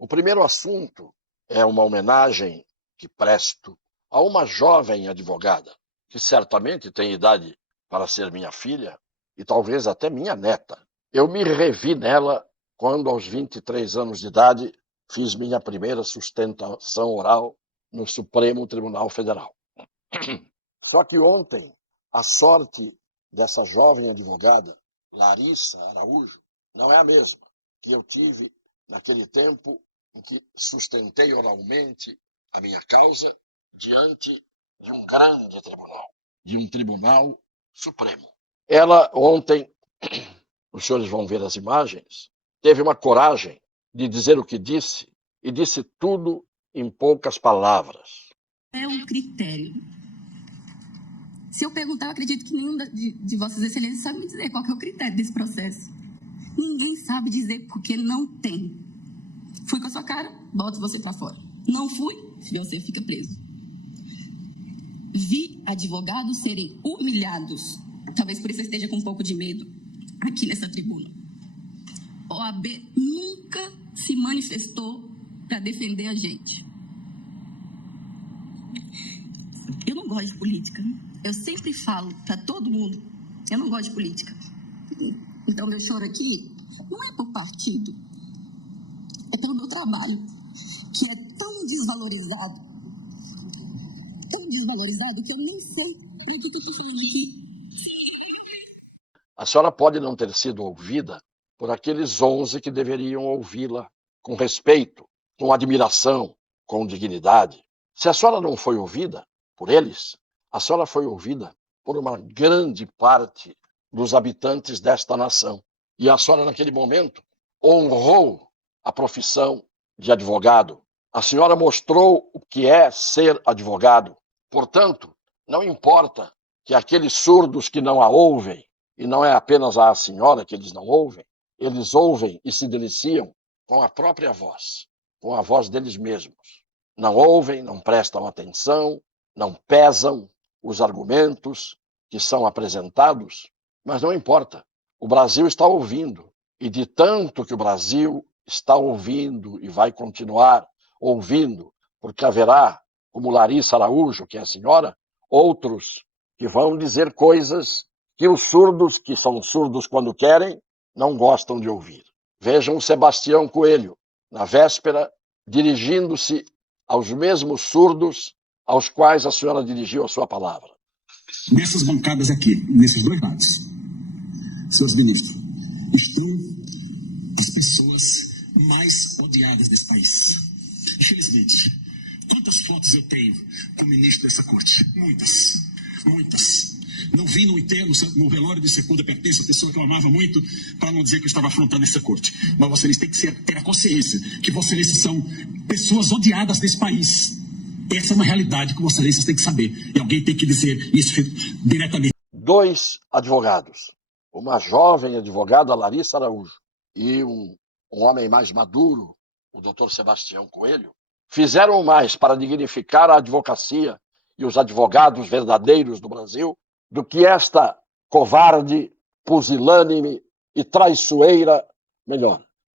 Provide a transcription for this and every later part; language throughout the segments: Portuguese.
O primeiro assunto é uma homenagem que presto a uma jovem advogada, que certamente tem idade para ser minha filha e talvez até minha neta. Eu me revi nela quando, aos 23 anos de idade, fiz minha primeira sustentação oral no Supremo Tribunal Federal. Só que ontem, a sorte dessa jovem advogada, Larissa Araújo, não é a mesma que eu tive naquele tempo em que sustentei oralmente a minha causa diante de um grande tribunal, de um tribunal supremo. Ela ontem, os senhores vão ver as imagens, teve uma coragem de dizer o que disse e disse tudo em poucas palavras. É um critério. Se eu perguntar, eu acredito que nenhum de Vossas Excelências sabe me dizer qual que é o critério desse processo. Ninguém sabe dizer porque não tem. Fui com a sua cara, boto você para fora. Não fui, você fica preso. Vi advogados serem humilhados. Talvez por isso eu esteja com um pouco de medo aqui nessa tribuna. A OAB nunca se manifestou para defender a gente. Eu não gosto de política. Eu sempre falo para todo mundo, eu não gosto de política. Então, meu choro aqui não é por partido, é pelo meu trabalho, que é tão desvalorizado que eu nem sei o que eu estou falando aqui. A senhora pode não ter sido ouvida por aqueles 11 que deveriam ouvi-la com respeito, com admiração, com dignidade. Se a senhora não foi ouvida por eles, a senhora foi ouvida por uma grande parte dos habitantes desta nação. E a senhora, naquele momento, honrou a profissão de advogado. A senhora mostrou o que é ser advogado. Portanto, não importa que aqueles surdos que não a ouvem, e não é apenas a senhora que eles não ouvem, eles ouvem e se deliciam com a própria voz, com a voz deles mesmos. Não ouvem, não prestam atenção, não pesam os argumentos que são apresentados, mas não importa. O Brasil está ouvindo, e de tanto que o Brasil está ouvindo e vai continuar ouvindo, porque haverá, como Larissa Araújo, que é a senhora, outros que vão dizer coisas que os surdos, que são surdos quando querem, não gostam de ouvir. Vejam o Sebastião Coelho, na véspera, dirigindo-se aos mesmos surdos aos quais a senhora dirigiu a sua palavra. Nessas bancadas aqui, nesses dois lados, senhores ministros, estão as pessoas mais odiadas desse país. Infelizmente, quantas fotos eu tenho com o ministro dessa corte? Muitas. Não vi no enterro, no velório de Secunda Pertence, a pessoa que eu amava muito, para não dizer que eu estava afrontando essa corte. Mas vocês têm que ter a consciência que vocês são pessoas odiadas desse país. Essa é uma realidade que vocês têm que saber. E alguém tem que dizer isso diretamente. 2 advogados. Uma jovem advogada, Larissa Araújo, e um homem mais maduro, o doutor Sebastião Coelho, fizeram mais para dignificar a advocacia e os advogados verdadeiros do Brasil do que esta covarde, pusilânime e traiçoeira,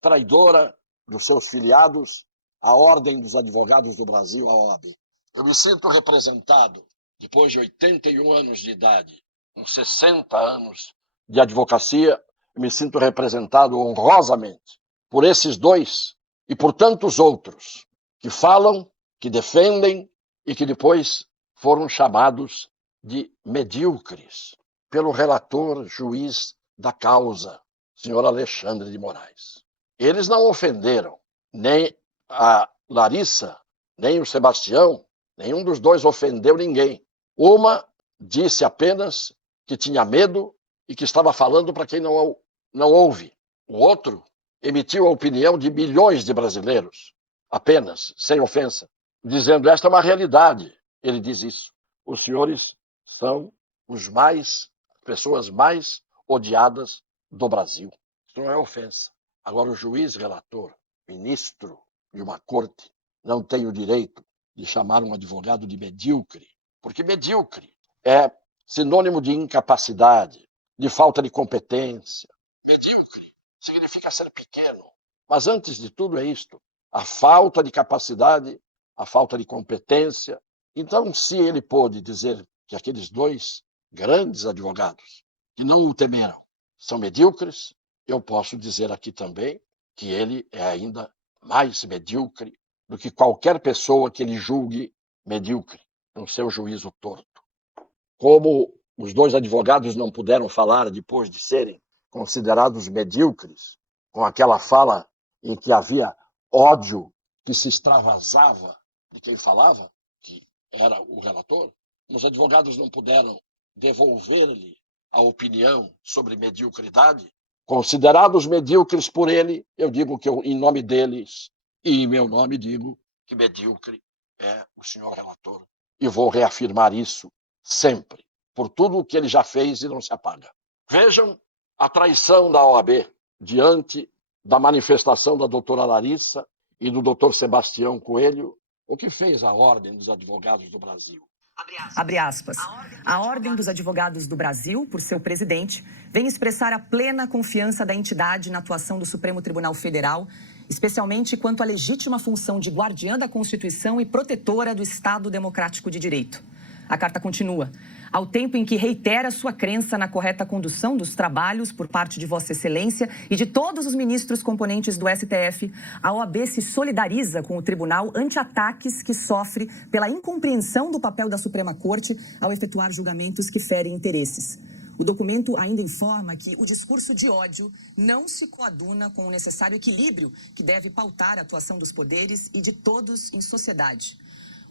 traidora dos seus filiados, a Ordem dos Advogados do Brasil, a OAB. Eu me sinto representado, depois de 81 anos de idade, com 60 anos de advocacia, eu me sinto representado honrosamente por esses 2 e por tantos outros que falam, que defendem e que depois foram chamados de medíocres pelo relator juiz da causa, senhor Alexandre de Moraes. Eles não ofenderam nem a Larissa, nem o Sebastião, nenhum dos 2 ofendeu ninguém. Uma disse apenas que tinha medo e que estava falando para quem não ouve. O outro emitiu a opinião de milhões de brasileiros, apenas, sem ofensa, dizendo: esta é uma realidade. Ele diz isso. Os senhores são as pessoas mais odiadas do Brasil. Isso não é ofensa. Agora, o juiz relator, ministro de uma corte, não tem o direito de chamar um advogado de medíocre, porque medíocre é sinônimo de incapacidade, de falta de competência. Medíocre significa ser pequeno. Mas, antes de tudo, é isto. a falta de capacidade, a falta de competência. Então, se ele pôde dizer que aqueles dois grandes advogados que não o temeram são medíocres, eu posso dizer aqui também que ele é ainda mais medíocre do que qualquer pessoa que ele julgue medíocre no seu juízo torto. Como os dois advogados não puderam falar depois de serem considerados medíocres, com aquela fala em que havia ódio que se extravasava de quem falava, que era o relator, os advogados não puderam devolver-lhe a opinião sobre mediocridade. Considerados medíocres por ele, eu digo que eu, em nome deles e em meu nome, digo que medíocre é o senhor relator. E vou reafirmar isso sempre, por tudo o que ele já fez e não se apaga. Vejam a traição da OAB diante da manifestação da doutora Larissa e do doutor Sebastião Coelho, o que fez a Ordem dos Advogados do Brasil. Abre aspas. A Ordem dos Advogados do Brasil, por seu presidente, vem expressar a plena confiança da entidade na atuação do Supremo Tribunal Federal, especialmente quanto à legítima função de guardiã da Constituição e protetora do Estado Democrático de Direito. A carta continua. Ao tempo em que reitera sua crença na correta condução dos trabalhos por parte de Vossa Excelência e de todos os ministros componentes do STF, a OAB se solidariza com o tribunal ante ataques que sofre pela incompreensão do papel da Suprema Corte ao efetuar julgamentos que ferem interesses. O documento ainda informa que o discurso de ódio não se coaduna com o necessário equilíbrio que deve pautar a atuação dos poderes e de todos em sociedade.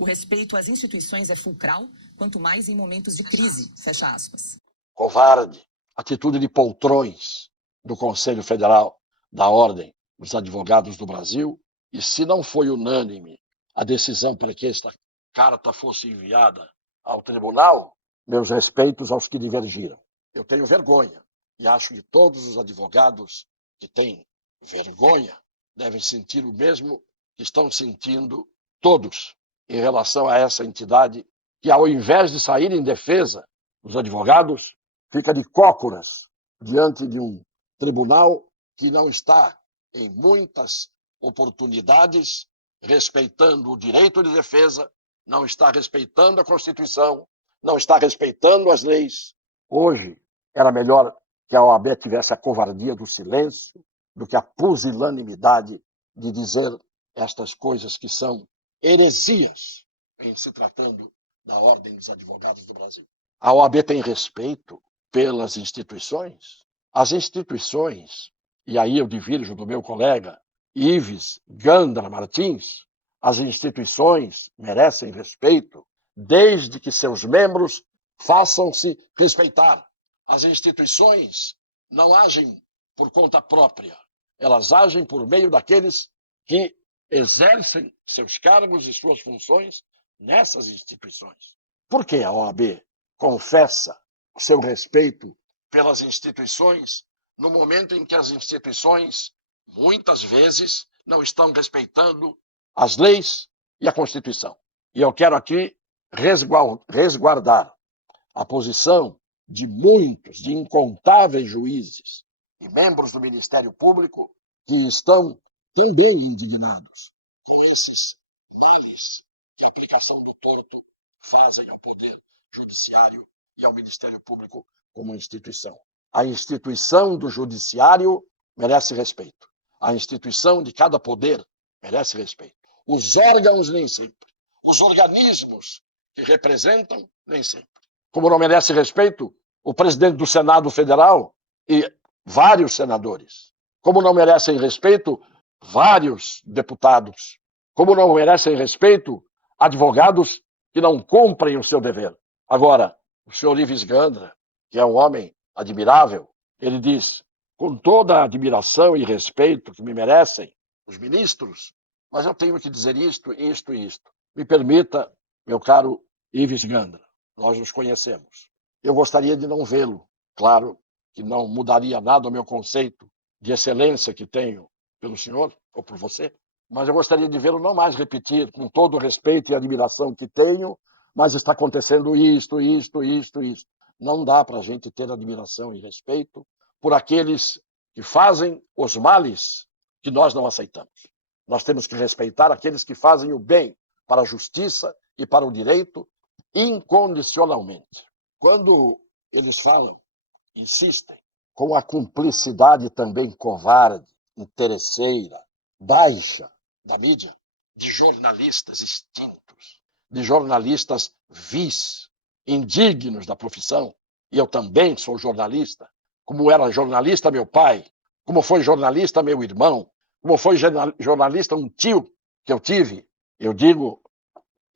O respeito às instituições é fulcral, quanto mais em momentos de crise, fecha aspas. Covarde, atitude de poltrões do Conselho Federal da Ordem dos Advogados do Brasil, e se não foi unânime a decisão para que esta carta fosse enviada ao tribunal, meus respeitos aos que divergiram. Eu tenho vergonha, e acho que todos os advogados que têm vergonha devem sentir o mesmo que estão sentindo todos em relação a essa entidade que, ao invés de sair em defesa dos advogados, fica de cócoras diante de um tribunal que não está, em muitas oportunidades, respeitando o direito de defesa, não está respeitando a Constituição, não está respeitando as leis. Hoje, era melhor que a OAB tivesse a covardia do silêncio do que a pusilanimidade de dizer estas coisas que são heresias em se tratando da Ordem dos Advogados do Brasil. A OAB tem respeito pelas instituições? As instituições, e aí eu divirjo do meu colega Ives Gandra Martins, as instituições merecem respeito desde que seus membros façam-se respeitar. As instituições não agem por conta própria, elas agem por meio daqueles que exercem seus cargos e suas funções nessas instituições. Por que a OAB confessa o seu respeito pelas instituições no momento em que as instituições, muitas vezes, não estão respeitando as leis e a Constituição? E eu quero aqui resguardar a posição de muitos, de incontáveis juízes e membros do Ministério Público que estão também indignados com esses males que a aplicação do torto fazem ao Poder Judiciário e ao Ministério Público como instituição. A instituição do Judiciário merece respeito. A instituição de cada poder merece respeito. Os órgãos, nem sempre. Os organismos que representam, nem sempre. Como não merece respeito o presidente do Senado Federal e vários senadores. Como não merecem respeito vários deputados. Como não merecem respeito advogados que não cumprem o seu dever. Agora, o senhor Ives Gandra, que é um homem admirável, ele diz, com toda a admiração e respeito que me merecem os ministros, mas eu tenho que dizer isto, isto e isto. Me permita, meu caro Ives Gandra, nós nos conhecemos. Eu gostaria de não vê-lo. Claro que não mudaria nada o meu conceito de excelência que tenho pelo senhor ou por você, mas eu gostaria de vê-lo não mais repetir, com todo o respeito e admiração que tenho, mas está acontecendo isto, isto, isto, isto. Não dá para a gente ter admiração e respeito por aqueles que fazem os males que nós não aceitamos. Nós temos que respeitar aqueles que fazem o bem para a justiça e para o direito incondicionalmente. Quando eles falam, insistem, com a cumplicidade também covarde, interesseira, baixa da mídia, de jornalistas extintos, de jornalistas vis, indignos da profissão, e eu também sou jornalista, como era jornalista meu pai, como foi jornalista meu irmão, como foi jornalista um tio que eu tive. Eu digo,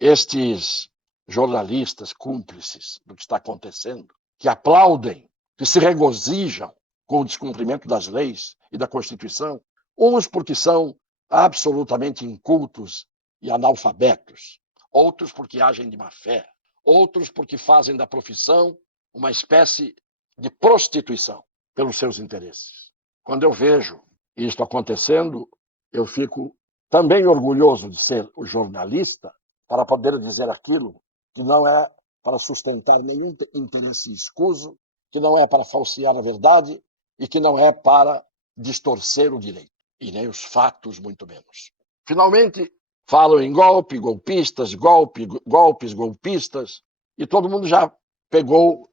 estes jornalistas cúmplices do que está acontecendo, que aplaudem, que se regozijam com o descumprimento das leis e da Constituição, uns porque são absolutamente incultos e analfabetos, outros porque agem de má fé, outros porque fazem da profissão uma espécie de prostituição pelos seus interesses. Quando eu vejo isto acontecendo, eu fico também orgulhoso de ser o jornalista para poder dizer aquilo que não é para sustentar nenhum interesse escuso, que não é para falsear a verdade e que não é para distorcer o direito, e nem os fatos, muito menos. Finalmente, falam em golpe, golpistas, golpes, golpistas, e todo mundo já pegou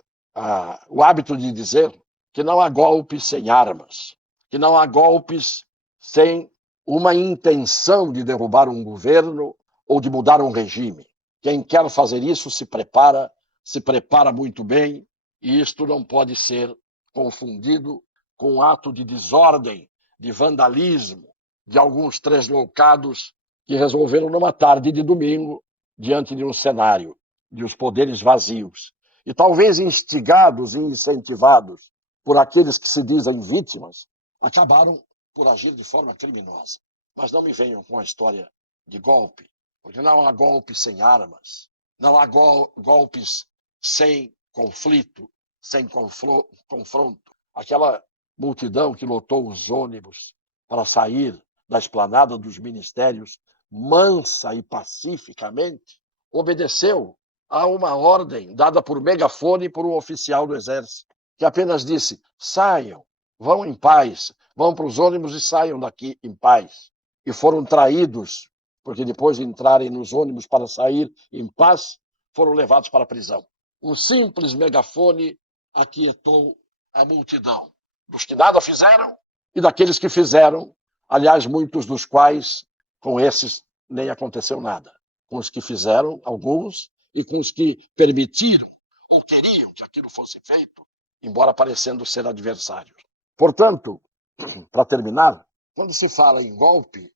o hábito de dizer que não há golpes sem armas, que não há golpes sem uma intenção de derrubar um governo ou de mudar um regime. Quem quer fazer isso se prepara muito bem, e isto não pode ser confundido com um ato de desordem, de vandalismo, de alguns tresloucados que resolveram numa tarde de domingo, diante de um cenário de os poderes vazios, e talvez instigados e incentivados por aqueles que se dizem vítimas, acabaram por agir de forma criminosa. Mas não me venham com a história de golpe, porque não há golpe sem armas, não há golpes sem conflito, sem confronto. Aquela multidão que lotou os ônibus para sair da esplanada dos ministérios mansa e pacificamente obedeceu a uma ordem dada por megafone por um oficial do Exército, que apenas disse: saiam, vão em paz, vão para os ônibus e saiam daqui em paz. E foram traídos, porque depois de entrarem nos ônibus para sair em paz, foram levados para a prisão. Um simples megafone aquietou a multidão dos que nada fizeram e daqueles que fizeram, aliás, muitos dos quais, com esses, nem aconteceu nada. Com os que fizeram, alguns, e com os que permitiram ou queriam que aquilo fosse feito, embora parecendo ser adversários. Portanto, para terminar, quando se fala em golpe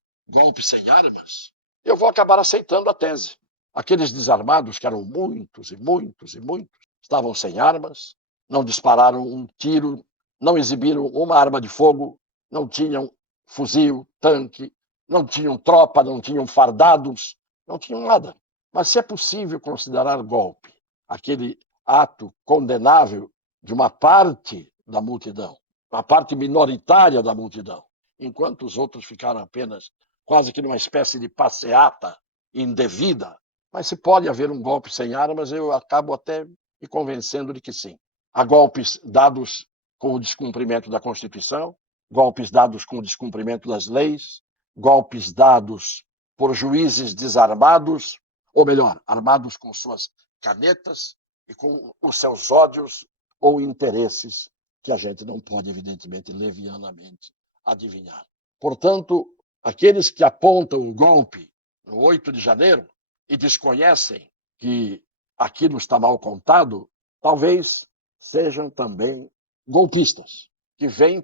sem armas, eu vou acabar aceitando a tese. Aqueles desarmados, que eram muitos e muitos e muitos, estavam sem armas, não dispararam um tiro, não exibiram uma arma de fogo, não tinham fuzil, tanque, não tinham tropa, não tinham fardados, não tinham nada. Mas se é possível considerar golpe aquele ato condenável de uma parte da multidão, uma parte minoritária da multidão, enquanto os outros ficaram apenas quase que numa espécie de passeata indevida, mas se pode haver um golpe sem armas, eu acabo até me convencendo de que sim. Há golpes dados com o descumprimento da Constituição, golpes dados com o descumprimento das leis, golpes dados por juízes desarmados, ou melhor, armados com suas canetas e com os seus ódios ou interesses que a gente não pode, evidentemente, levianamente adivinhar. Portanto, aqueles que apontam o golpe no 8 de janeiro e desconhecem que aquilo está mal contado, talvez sejam também golpistas, que vêm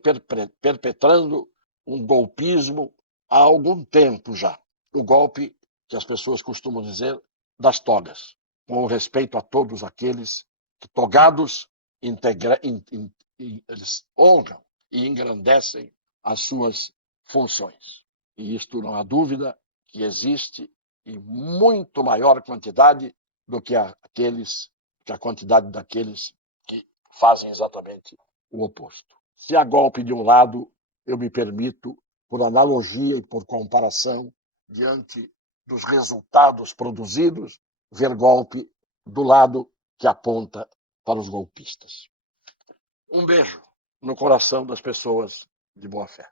perpetrando um golpismo há algum tempo já. O golpe que as pessoas costumam dizer das togas, com respeito a todos aqueles que, togados, eles honram e engrandecem as suas funções. E isto não há dúvida que existe em muito maior quantidade do que a quantidade daqueles que fazem exatamente o oposto. Se há golpe de um lado, eu me permito, por analogia e por comparação, diante dos resultados produzidos, ver golpe do lado que aponta para os golpistas. Um beijo no coração das pessoas de boa fé.